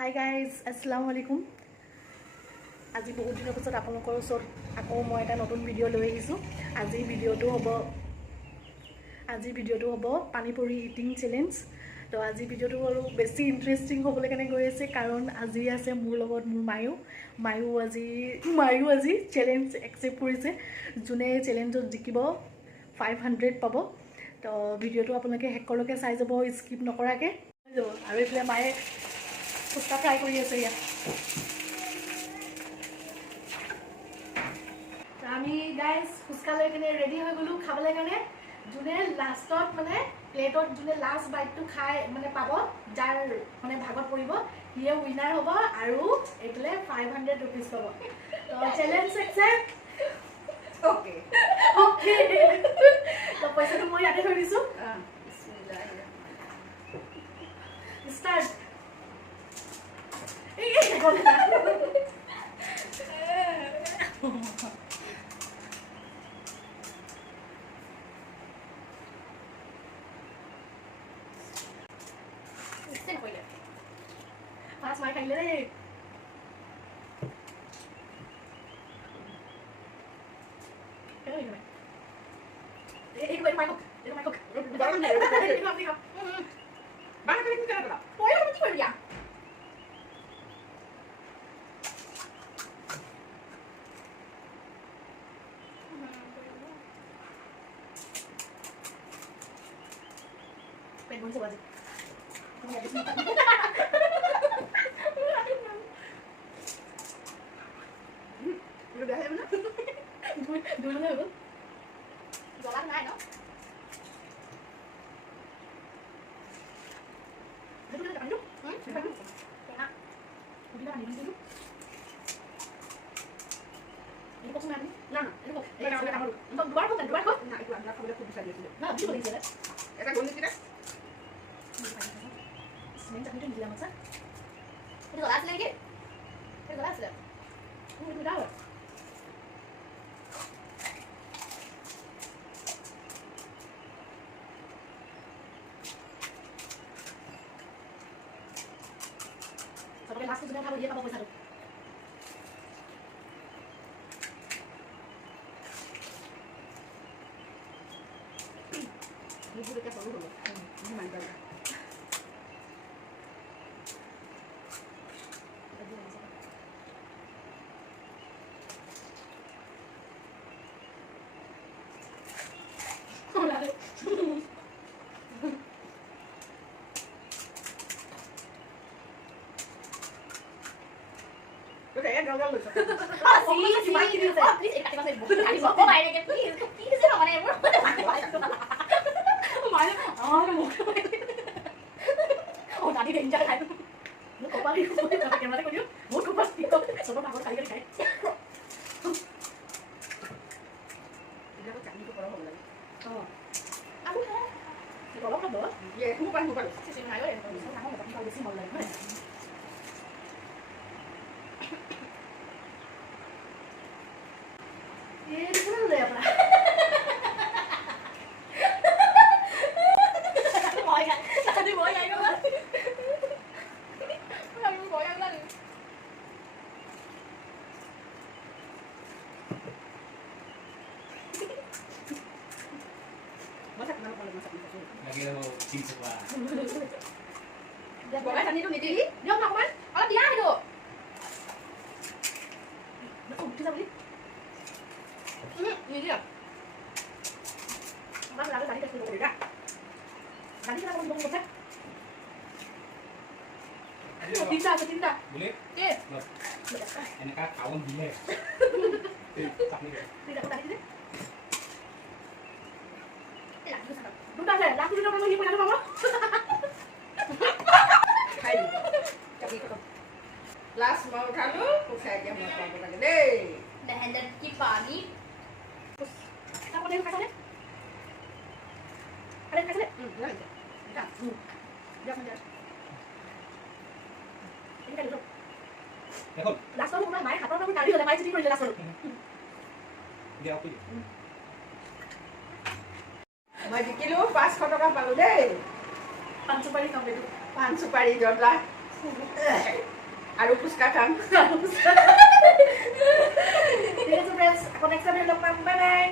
Hi guys, আসসালামু আলাইকুম। আজি বহুত দিনৰ পিছত আপোনালোকৰ ওচৰত আকৌ মই এটা নতুন ভিডিঅ' লৈ আহিছোঁ। আজিৰ ভিডিঅ'টো হ'ব পানীপুৰি ইটিং চেলেঞ্জ। তো আজিৰ ভিডিঅ'টো আৰু বেছি ইণ্টাৰেষ্টিং হ'বলৈ কাৰণে গৈ আছে, কাৰণ আজি আছে মোৰ লগত মোৰ মায়ো আজি চেলেঞ্জ একচেপ্ট কৰিছে। যোনে চেলেঞ্জত জিকিব 500 পাব। তো ভিডিঅ'টো আপোনালোকে শেষলৈকে চাই যাব, স্কিপ নকৰাকৈ। আৰু এইফালে মায়ে ফুচকা ফ্ৰাই কৰি আছে ইয়াত। আমি গাইজ ফুচকা লৈ কিনে ৰেডি হৈ গ'লোঁ খাবলৈ কাৰণে। যোনে লাষ্টত মানে প্লেটত যোনে লাষ্ট বাইটটো খাই মানে পাব, যাৰ মানে ভাগত পৰিব, সিয়ে উইনাৰ হ'ব আৰু এইফালে 500 ৰুপিজ পাব। তো চেলেঞ্জ একচেপ্ট। অ'কে তো পইচাটো মই ইয়াতে থৈ দিছোঁ। Start. Pass my kind of Sampai last sudah kalau dia apa pun satu. Ini sudah kayak baru dulu. Ini mantap. Kayaknya gagal loh. Sí, please, te vas a ir. Oh, vaya, que please no van a ir. Oh, tadi danger kan. Lu kok paling gue pakai mana kau dia? Mau kau pas itu. Sebab aku kali kali. Tidak aku cari itu kalau mau lagi. Oh. Aku mau. Kalau kau bawa? Iya, bukan. Sisi mana ya? Kalau kamu mau sih mau lagi. Ini pun udah ya, Pak. Tadi boyang kan? Boyang lagi. Masak kenapa kalau masak itu? Lagi mau cincin lah. Boleh tadi itu nih, dia mau kemana? Oh dia itu. Betul, bisa beli? Ini dia. Mas lagi tadi kasih beda. Tadi kita mau ngomong Cinta. Boleh? Iya. Enak kan kawan bila. Tidak tadi ini. Duda saya, laku duduk kamu hidup ada mama. Hai. Tapi itu. Last mau kamu, saya aja mau kamu lagi deh. Dah hendak kipani. Kamu ada kasih? Ada kasih? Ya. Jangan jangan. Ini kan duduk. Ya kan? Last tahun udah main, atau kamu tadi udah main sedikit last tahun. Dia aku je. Mau kilo 500 টকা পালো দেই। Pan supari kamu itu. Pan supari jodlah. আৰু ফুচকা খাম ঠিক আছে friends, আকৌ next time লগ পাম, bye bye.